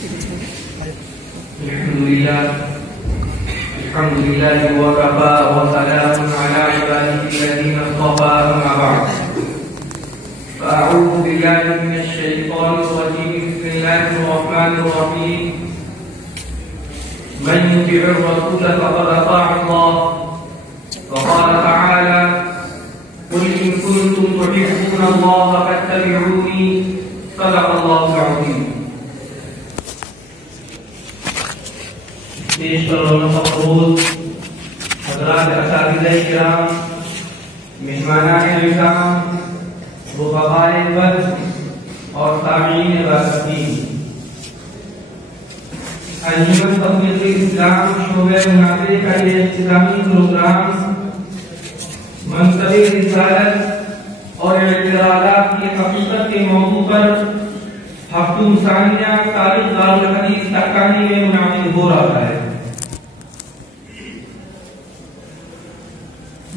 الحمد لله وكفى وسلام على عباده الذين اصطفى أما بعد فأعوذ بالله من الشيطان الرجيم بسم الله الرحمن الرحيم من يطع الرسول فقد أطاع الله وقال تعالى قل إن كنتم تحبون الله فاتبعوني صدق الله العظيم. مقبول حضرات اساتذہ کرام، مہمانان اکرام، رفقائے بد اور سامعین باسطین، انجمن تبلیغ اسلام شعبہ مناظرے کا یہ اختتامی پروگرام منصب رسالت اور اعتراضات کی حقیقت کے موضوع پر ہفتہ ثانیہ تاریخ دارالحدیث تکانی میں منعقد ہو رہا ہے۔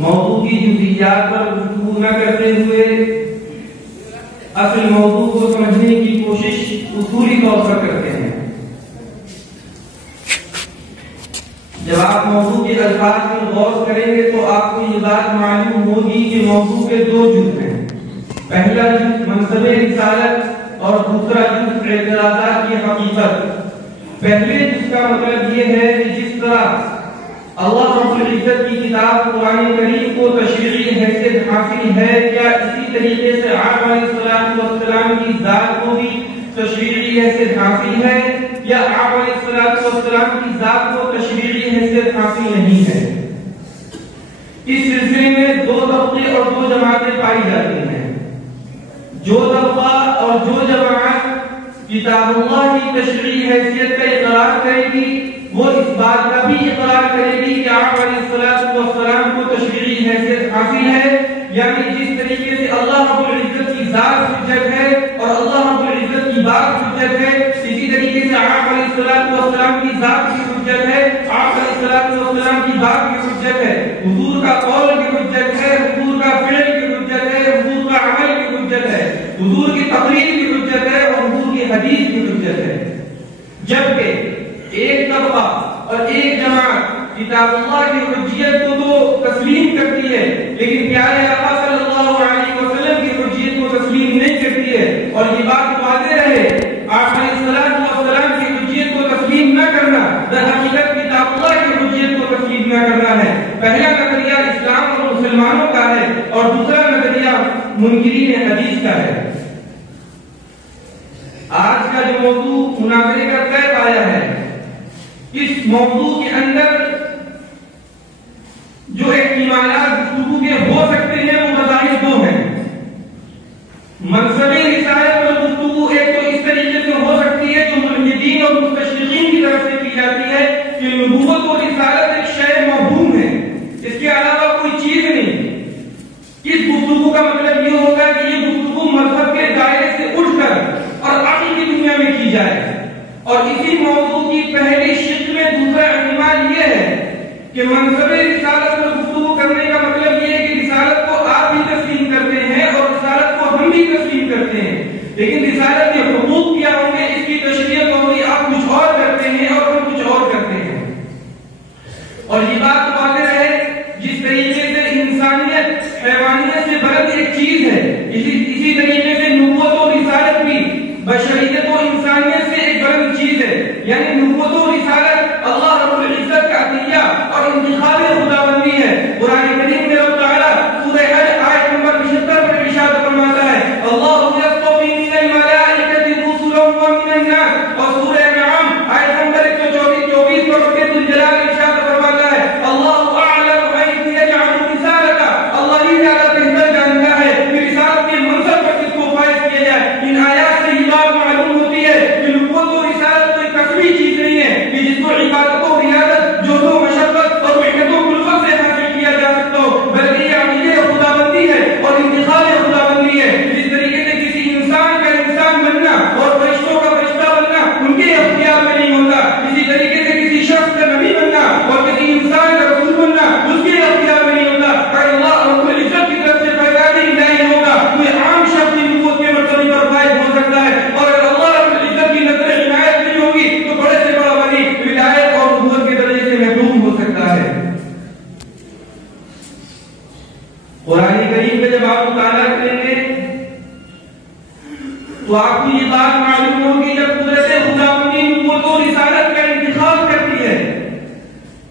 موضوع کی جزئیات پر گفتگو نہ کرتے ہوئے اصل موضوع کو سمجھنے کی کوشش اصولی طور پر کرتے ہیں۔ جب آپ موضوع کے الفاظ میں غور کریں گے تو آپ کو یہ بات معلوم ہوگی کہ موضوع کے دو جز ہیں۔ پہلا جز منصب رسالت اور دوسرا جز اعتراضات کی حقیقت۔ پہلے جز کا مطلب یہ ہے کہ جس طرح اللہ رب العزت کی کتاب قرآن کریم کو تشریعی حیثیت حاصل ہے، کیا اسی طریقے سے آپ علیہ السلام کی ذات کو بھی تشریعی حیثیت حاصل ہے، یا آپ علیہ السلام کی ذات کو تشریعی حیثیت حاصل نہیں ہے؟ اس سلسلے میں دو طبقے اور دو جماعتیں پائی جاتی ہیں۔ جو طبقہ اور جو جماعت کتاب اللہ کی تشریعی حیثیت کا اقرار کرے گی وہ اس بات کا بھی اقرار کرے گی کہ آپ علیہ السلام کو تشریعی حیثیت حاصل ہے، یعنی جس طریقے سے اللہ رب العزت کی ذات حجت ہے اور اللہ رب العزت کی بات حجت ہے، اسی طریقے سے آپ علیہ السلام کی ذات کی حجت ہے، آپ علیہ السلام کی بات کی حجت ہے، حضور کا قول کی حجت ہے، حضور کا فعل کی حجت ہے، حضور کا عمل کی حجت ہے، حضور کی تقریر کی حجت ہے اور حضور کی حدیث کی حجت ہے۔ جبکہ ایک طبقہ اور ایک جماعت کتاب اللہ کی حجیت کو تو تسلیم کرتی ہے لیکن پیارے آقا صلی اللہ علیہ وسلم کی حجیت کو تسلیم نہیں کرتی ہے، اور یہ بات واضح رہے آپ علیہ السلام کی حجیت کو تسلیم نہ کرنا در حقیقت کتاب اللہ کی حجیت کو تسلیم نہ کرنا ہے۔ پہلا نظریہ اسلام اور مسلمانوں کا ہے اور دوسرا نظریہ منکرین حدیث کا ہے۔ آج کا جو موضوع مناظرے کا طے پایا ہے، اس موضوع کے اندر جو احتمالات گفتگو کے ہو سکتے ہیں وہ مذاہب دو ہیں۔ منصب رسالت پر گفتگو ایک تو اس طریقے سے ہو سکتی ہے جو ملحدین اور مستشرقین کی طرف سے کی جاتی ہے کہ نبوت اور رسالت ایک شے موہوم ہے، اس کے علاوہ کوئی چیز نہیں۔ اس گفتگو کا مطلب یہ ہوگا کہ یہ گفتگو مذہب کے دائرے سے اٹھ کر اور عقل کی دنیا میں کی جائے، اور اسی موضوع کی پہلی شق میں دوسرا احتمال یہ ہے کہ منصب رسالت پر گفتگو کرنے کا مطلب یہ ہے کہ رسالت کو آپ بھی تسلیم کرتے ہیں اور رسالت کو ہم بھی تسلیم کرتے ہیں، لیکن رسالت کے حقوق کیا ہوں گے اس کی تشریح ہوگی، آپ کچھ اور کرتے ہیں اور ہم کچھ اور کرتے ہیں۔ اور یہ بات واضح ہے جس طریقے سے انسانیت حیوانیت سے بلند ایک چیز ہے، اسی طریقے سے نبوت و رسالت بھی بشریت و انسانیت سے ایک بلند چیز ہے، یعنی نبوت و رسالت اللہ رب العزت کا عطیہ اور انتخاب خداوندی ہے۔ قرآن کریم میں تو آپ کو یہ بات معلوم ہوگی جب قدرت خداوندی نبوت و رسالت کا انتخاب کرتی ہے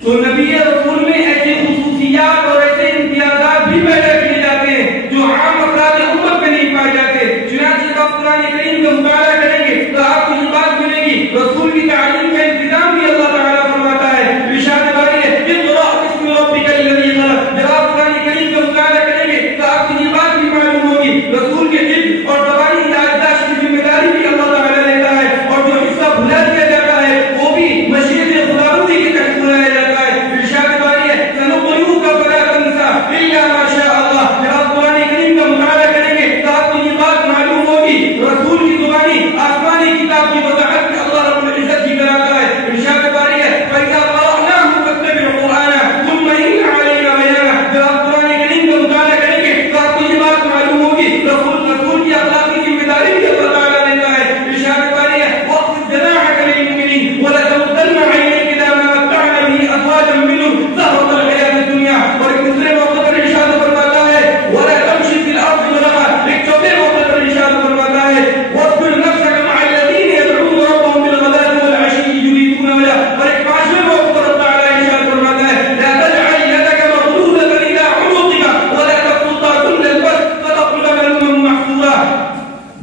تو نبی رسول میں ایسے خصوصیات اور ایسے امتیازات بھی پیدا کیے جاتے ہیں جو عام افراد امت میں نہیں پائے جاتے. چنانچہ جب آپ قرآن کریم کا مطالعہ کریں گے تو آپ کو یہ بات ملے گی رسول کی تعلیم کا انتظام بھی اللہ تعالیٰ فرماتا ہے. ارشاد باری ہے اقرأ باسم ربک الذی خلق. جب آپ قرآن کریم کا مطالعہ کریں گے تو آپ کو یہ بات بھی معلوم ہوگی رسول کے علم اور زبانی یادداشت کی ذمہ داری بھی اللہ تعالیٰ لیتا ہے اور جو حصہ بھلا دیا جاتا ہے وہ بھی مشیت خداوندی کے تحت بلایا جاتا ہے. ارشاد باری ہے سنقرئک فلا تنسى الا ما شاء اللہ. جب آپ قرآن کریم کا مطالعہ کریں گے تو آپ کو یہ بات معلوم ہوگی رسول کی زبانی آسمانی کتاب کی وضاحت میں اللہ رب العزت بھی کراتا ہے. ارشاد باری ہے فإذا قرأناه فاتبع قرآنه ثم إن علينا بيانه. جب آپ قرآن کریم کا مطالعہ کریں گے تو آپ کو یہ بات معلوم ہوگی رسول کی اخلاقی ذمہ داری بھی اللہ تعالیٰ لیتا ہے. ارشاد باری ہے واخفض جناحك للمؤمنين ولا تمدن عينيك إلى ما متعنا به أزواجا منهم زهرة الحياة الدنيا. اور ایک دوسرے موقع پر ارشاد فرماتا ہے ولا تمشي في الأرض مرحا. ایک چوتھے موقع پر ارشاد فرماتا ہے واصبر نفسك مع الذين يدعون ربهم بالغداة والعشي يريدون وجهه. اور ایک پانچویں موقع پر اللہ تعالیٰ ارشاد فرماتا ہے لا تجعل يدك مغلولة إلى عنقك ولا تبسطها كل البسط فتقعد ملوما محسورا.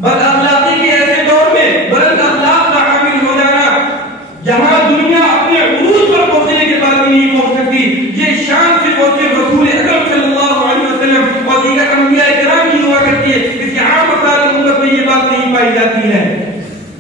بد اخلاقی کے ایسے دور میں بلند اخلاق کا حامل ہو جانا جہاں دنیا اپنے عروج پر پہنچنے کے بعد بھی نہیں پہنچ سکتی. یہ شان سے پہنچے رسول اکرم صلی اللہ علیہ وسلم اور دیگر انبیاء کرام کی ہوا کرتی ہے. اس کے عام افراد امت میں یہ بات نہیں پائی جاتی ہے.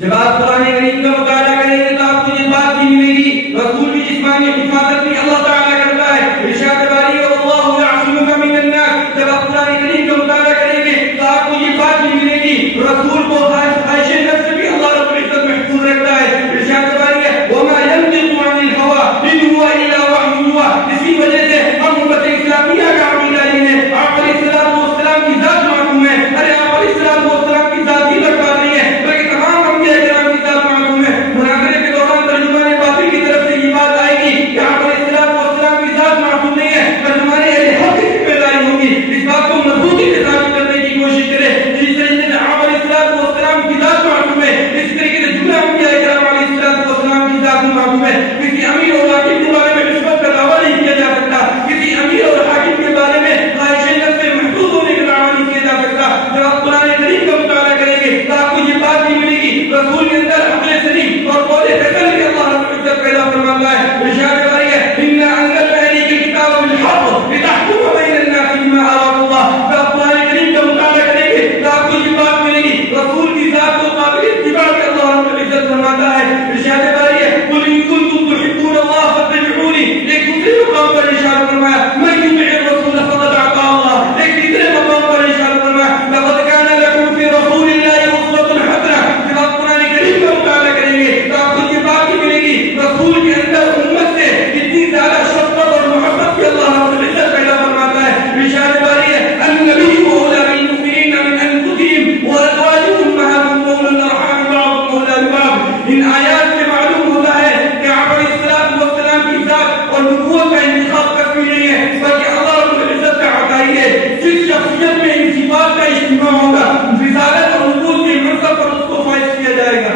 جب آپ قرآن کریم کا مطالعہ کریں گے تو آپ کو یہ بات بھی ملے گی رسول کی جسمانی حفاظت بھی اللہ تعالیٰ کرتا ہے. ارشاد باری ہے واللہ یعصمک من الناس. جب آپ قرآن کریم کا مطالعہ کریں گے تو آپ کو یہ بات بھی ملے گی رسول کو خواہش نفس سے بھی اللہ رب العزت محفوظ رکھتا ہے. ارشاد باری ہے وما ينطق عن الهوى ان هو الا وحی یوحى. اسی وجہ سے ہم امت اسلامیہ کا عقیدہ یہ ہے آپ علیہ السلام والسلام کی ذات معلوم ہے. ارے آپ علیہ السلام والسلام کی ذات ہی تک بات نہیں ہے بلکہ تمام انبیاء کرام کی ذات معلوم ہے. مناظرے کے دوران ترجمان باطل کی طرف سے یہ بات آئے گی کہ آپ علیہ السلام والسلام کی ذات معلوم نہیں ہے. ترجمان اہل حق کی ذمہ داری ہوگی اس بات کو مضبوطی سے ثابت کرنے کی کوشش کرے. جس طریقے سے آپ علیہ السلام والسلام کی ذات معلوم ہے اس طریقے سے جملہ انبیاء کرام علیہ السلام والسلام کی ذات معلوم ہے. کسی امیر اور حاکم کے بارے میں نسبت کا دعویٰ نہیں کیا جا سکتا. کسی امیر اور حاکم کے بارے میں خواہش نفس سے محدود ہونے کا دعویٰ نہیں کیا جا سکتا. جب آپ قرآن کریم کا مطالعہ کریں گے تو آپ کو یہ بات بھی ملے گی رسول کے اندر عقل سلیم اور قول فیصل کے اللہ رب العزت پیدا فرماتا ہے. ارشاد باری ہے انا انزلنا الیک الکتاب بالحق لتحکم بین الناس بما اراک اللہ. جب آپ قرآن کریم کا مطالعہ کریں گے تو آپ کو یہ بات ملے گی رسول کی ذات کو قابل اتباع کے اللہ رب العزت فرماتا ہے. ارشاد باری ہے قل ان کنتم تحبون اللہ فاتبعونی. ایک دوسرے مقام پر ارشاد فرمایا من یطع الرسول فقد اطاع اللہ. ایک تیسرے مقام پر ارشاد فرمایا لقد کان لکم فی رسول اللہ اسوۃ حسنہ. جب آپ قرآن کریم کا مطالعہ کریں گے تو آپ کو یہ بات بھی ملے گی رسول کے اندر امت سے کتنی زیادہ شفقت اور محبت کی اللہ رب العزت پیدا فرماتا ہے. ارشاد باری ہے النبی اولی بالمؤمنین من انفسہم وازواجہ امہاتہم واولو الارحام بعضهم اولى ببعض. ان آیات سے معلوم ہوتا ہے کہ آپ علیہ السلام والسلام کی ذات اور نبوت کا انتخاب کرتی نہیں ہے بلکہ اللہ رب العزت کا عطائی ہے. جس شخصیت میں ان صفات کا اجتماع ہوگا رسالت اور نبوت کے منصب پر اس کو فائز کیا جائے گا.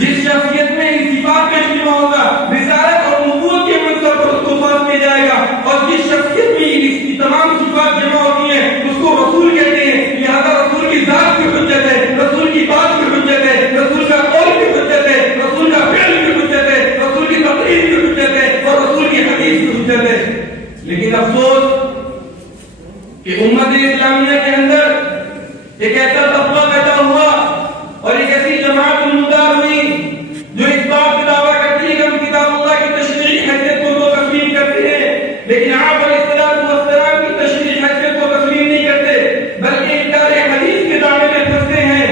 جس شخصیت میں ان صفات کا اجتماع ہوگا رسالت اور نبوت کے منصب پر اس کو فائز کیا جائے گا. اور جس شخصیت میں ان تمام صفات جمع ہوتی ہیں اس کو رسول کہتے ہیں. لہذا رسول کی ذات کی حجت ہے, رسول کی بات کی حجت ہے, رسول کا قول کی حجت ہے, رسول کا فعل کی حجت ہے, رسول کی تقریر کی حجت ہے اور رسول کی حدیث کی حجت ہے. لیکن افسوس کہ امت اسلامیہ کے اندر ایک ایسا طبقہ پیدا ہوا اور ایک ایسی جماعت المدار ہوئی جو اس بات کا دعویٰ کرتی ہے کہ ہم کتاب اللہ کی تشریعی حیثیت کو تو تسلیم کرتے ہیں لیکن آپ علیہ السلام کی تشریعی حیثیت کو تسلیم نہیں کرتے بلکہ انکار حدیث کے دعوے میں پھنستے ہیں.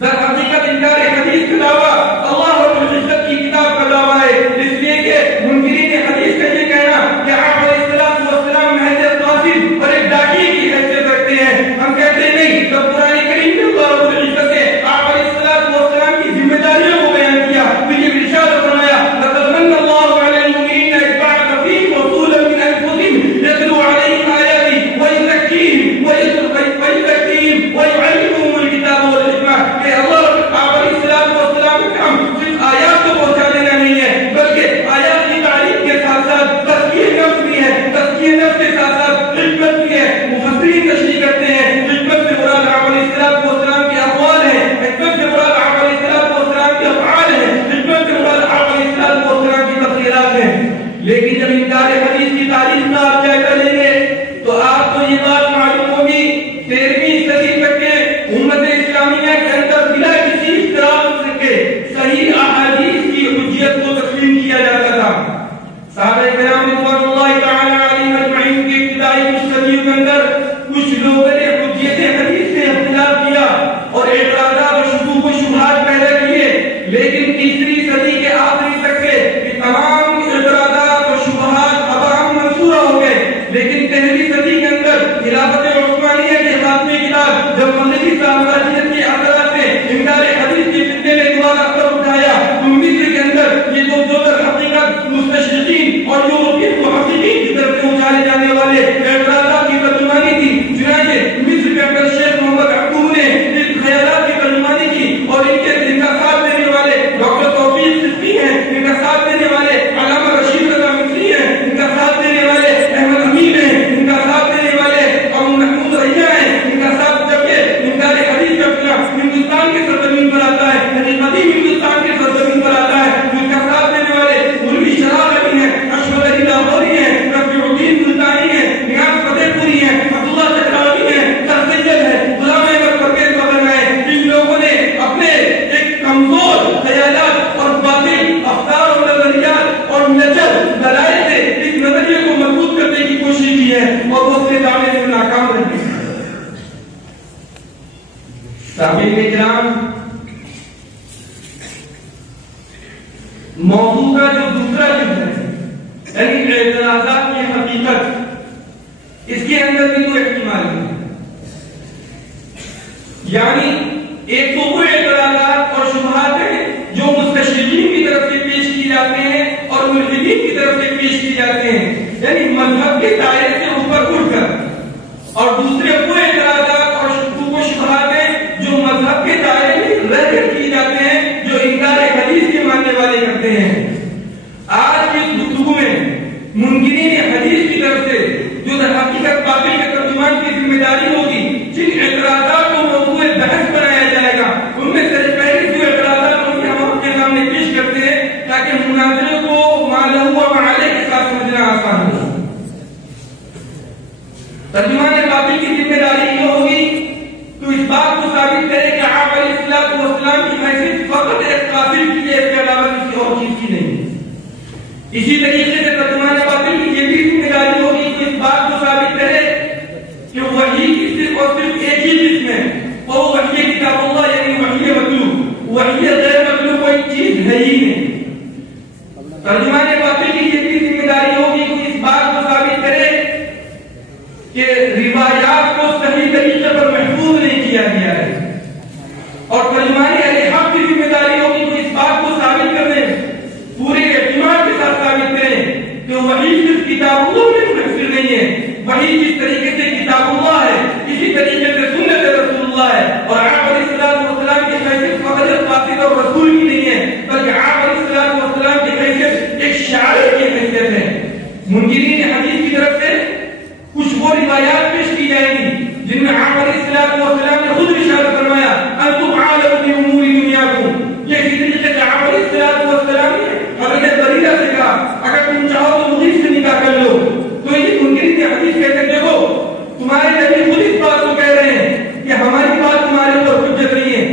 در حقیقت انکار حدیث کا دعویٰ اللہ رب العزت کی کتاب کا دعویٰ ہے. اس لیے کہ منکرین حدیث کا یہ کہنا کہ آپ علیہ السلام محض قاصد اور ایک ڈاکیے کی حیثیت رکھتے ہیں. ہم کہتے ہیں نہیں, جب قرآن کریم سامعین کرام، موضوع کا جو دوسرا جز ہے یعنی اعتراضات کی حقیقت، اس کے اندر بھی دو احتمال ہیں، یعنی ایک تو وہ اعتراضات اور شبہات ہیں جو مستشرقین کی طرف سے پیش کی جاتے ہیں اور ملحدین کی طرف سے پیش کی جاتے ہیں، یعنی مذہب کے دائرے سے اوپر اٹھ کر، اور دوسرے وہ اعتراضات اور شبہات ہیں جو مذہب کے دائرے میں رہ کر کی جاتے ہیں، جو انکار حدیث کے ماننے والے کرتے ہیں۔ آج کی اس گفتگو میں منکرین حدیث کی طرف سے جو در حقیقت باقی کے ترجمان کی ذمہ داری ہوگی، جن اعتراضات کو موضوع بحث بنایا جائے گا، ان میں سے پہلے جو اعتراضات ہم آپ کے سامنے پیش کرتے ہیں تاکہ مناظرے کو ما لہو و ما علیہ کے ساتھ سمجھنا آسان ہو۔ ترجمان باقی کی ذمہ داری یہ ہوگی تو اس بات کو ثابت کرے کہ آپ علیہ السلام کی حیثیت فقط ایک قاتل کی ہے، اس کے علاوہ کسی اور چیز کی نہیں۔ اسی طریقے سے ترجمان باطل کی یہ بھی ذمہ داری ہوگی کہ اس بات کو ثابت کرے کہ وحی کی صرف اور صرف ایک ہی قسم ہے، اور وحی کتاب اللہ یعنی وحی مطلوب، وحی غیر مطلوب کوئی چیز ہے ہی نہیں۔ ترجمان باطل کی یہ بھی ذمہ داری ہوگی کہ اس بات کو ثابت کرے کہ روایات کو صحیح طریقے پر محفوظ نہیں کیا گیا ہے، اور ترجمان اہل حق کی ذمہ داری ہوگی کہ اس بات کو ثابت کرنے پورے اعتماد کے ساتھ ثابت کریں کہ وحی صرف کتاب اللہ میں منحصر نہیں ہے، وحی جس طریقے سے کتاب اللہ ہے اسی طریقے سے سنت رسول اللہ ہے، اور آپ علیہ السلام کی حیثیت فقط قاصد اور رسول کی نہیں ہے بلکہ آپ علیہ السلام کی حیثیت ایک شاعر کی حیثیت ہے۔ منکرین حدیث کی طرف سے کچھ وہ روایات پیش کی جائیں گی جن میں آپ علیہ السلام نے خود اشارہ فرمایا انتم عالم بامور دنیاکم، یہ اسی طریقے سے آپ علیہ السلام نے حضرت بریرہ سے کہا اگر تم چاہو تو مجھ سے نکاح کر لو، تو یہ منکرین حدیث کہتے ہیں دیکھو تمہارے نبی خود اس بات کو کہہ رہے ہیں کہ ہماری بات تمہارے اوپر حجت نہیں ہے۔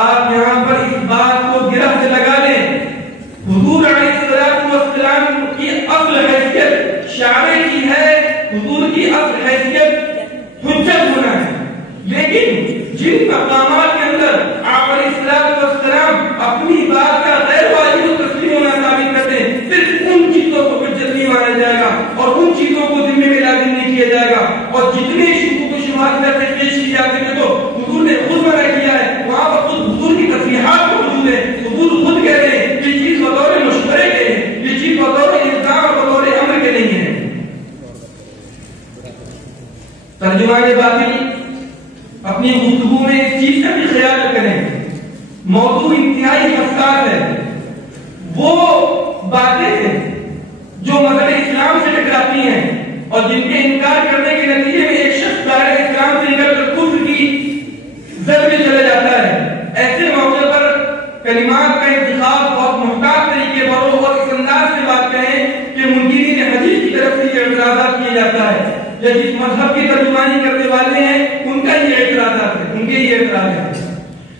آپ یہاں پر اس بات کو گرہ سے لگا لیں، حضور علیہ السلام کی اصل حیثیت شاعر کی ہے، حضور کی اصل حیثیت حجت ہونا ہے، لیکن جن مقامات کے اندر آپ علیہ السلام اپنی بات کا غیر واجب تسلیم ہونا ثابت کرتے ہیں، صرف ان چیزوں کو حجت نہیں مانا جائے گا اور ان چیزوں کو ذمہ میں لازم نہیں کیا جائے گا، اور جتنے شکوک و شبہات سے پیش کی جاتے ہیں تو حضور نے خود منع کیا ہے، وہاں پر خود حضور کی تصریحات موجود ہیں، حضور خود کہہ رہے ہیں یہ چیز بطور مشورے کے ہے، یہ چیز بطور الزام اور بطور امر کے نہیں ہے۔ ترجمان باطل اپنی گفتگو میں اس چیز کا بھی خیال کریں، موضوع انتہائی حساس ہے، وہ باتیں ہیں جو مذہب اسلام سے ٹکراتی ہیں اور جن کے انکار کرنے کے نتیجے میں ایک شخص دائرہ اسلام سے نکل کر کفر کی زد میں چلا جاتا ہے۔ ایسے موقع پر کلمات کا انتخاب بہت محتاط طریقے پر ہو اور اس انداز سے بات کہیں کہ منکرین حدیث کی طرف سے یہ اعتراضات کیا جاتا ہے، یا جس مذہب کی ترجمانی کرنے والے ہیں ان کا یہ اعتراضات ہے، ان کے یہ اعتراض ہے۔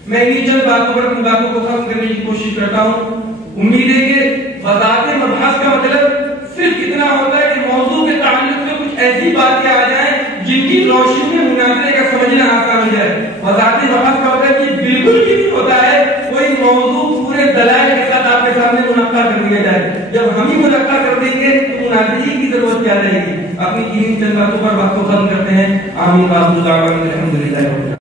میں انہی چند باتوں پر اپنی باتوں کو ختم کرنے کی کوشش کرتا ہوں۔ امید ہے کہ وضاحت مبحث کا مطلب صرف اتنا ہوتا ہے کہ موضوع کے تعلق سے کچھ ایسی باتیں آ جائیں جن کی روشنی میں مناظرے کا سمجھنا آسان ہو جائے۔ وضاحت مبحث کا مطلب یہ بالکل بھی نہیں ہوتا ہے کوئی موضوع پورے دلائل کے ساتھ آپ کے سامنے منعقد کر دیا جائے، جب ہم ہی منعقد کر دیں گے تو مناظرے کی ضرورت کیا رہے گی۔ اپنی چند باتوں پر بات کو ختم کرتے ہیں۔ آمین۔ الحمدللہ۔